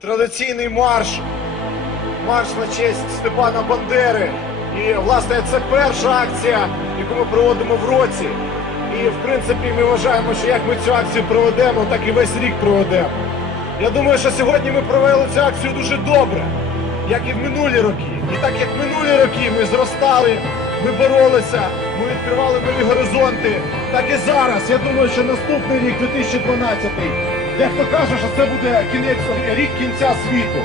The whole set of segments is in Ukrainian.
традиційний марш. Марш на честь Степана Бандери. І, власне, це перша акція, яку ми проводимо в році. І, в принципі, ми вважаємо, що як ми цю акцію проведемо, так і весь рік проведемо. Я думаю, що сьогодні ми провели цю акцію дуже добре, як і в минулі роки. І так як минулі роки ми зростали, ми боролися, ми відкривали нові горизонти, так і зараз. Я думаю, що наступний рік, 2012, дехто каже, що це буде кінець рік кінця світу.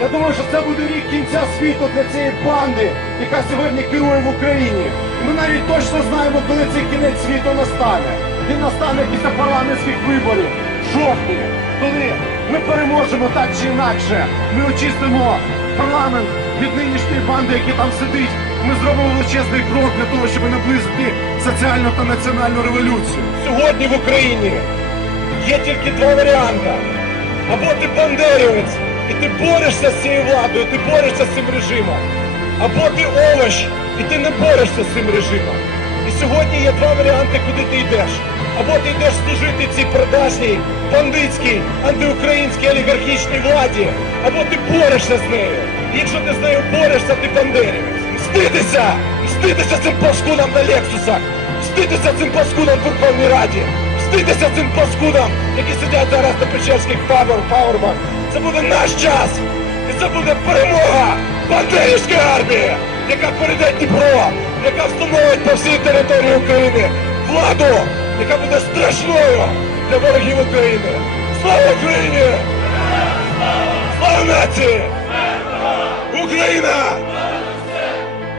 Я думаю, що це буде рік кінця світу для цієї банди, яка сьогодні керує в Україні. І ми навіть точно знаємо, коли цей кінець світу настане. Він настане після парламентських виборів в жовтні, коли ми переможемо так чи інакше. Ми очистимо парламент від нинішньої банди, які там сидить. Ми зробимо величезний крок для того, щоб наблизити соціальну та національну революцію. Сьогодні в Україні є тільки два варіанти. Або ти бандерівець, і ти борешся з цією владою, ти борешся з цим режимом. Або ти овощ, і ти не борешся з цим режимом. І сьогодні є два варіанти, куди ти йдеш. Або ти йдеш служити цій продажній, бандитській, антиукраїнській олігархічній владі, або ти борешся з нею. Якщо ти з нею борешся, ти бандерівець. Мститися! Мститися цим паскудам на Лексусах! Мститися цим паскудам в Верховній Раді! Мститися цим паскудам, які сидять зараз на печерських павербах. Це буде наш час! І це буде перемога бандерівської армії, яка перейде Дніпро, яка встановить по всій території України владу, яка буде страшною для ворогів України. Слава Україні! Слава нації! Україна!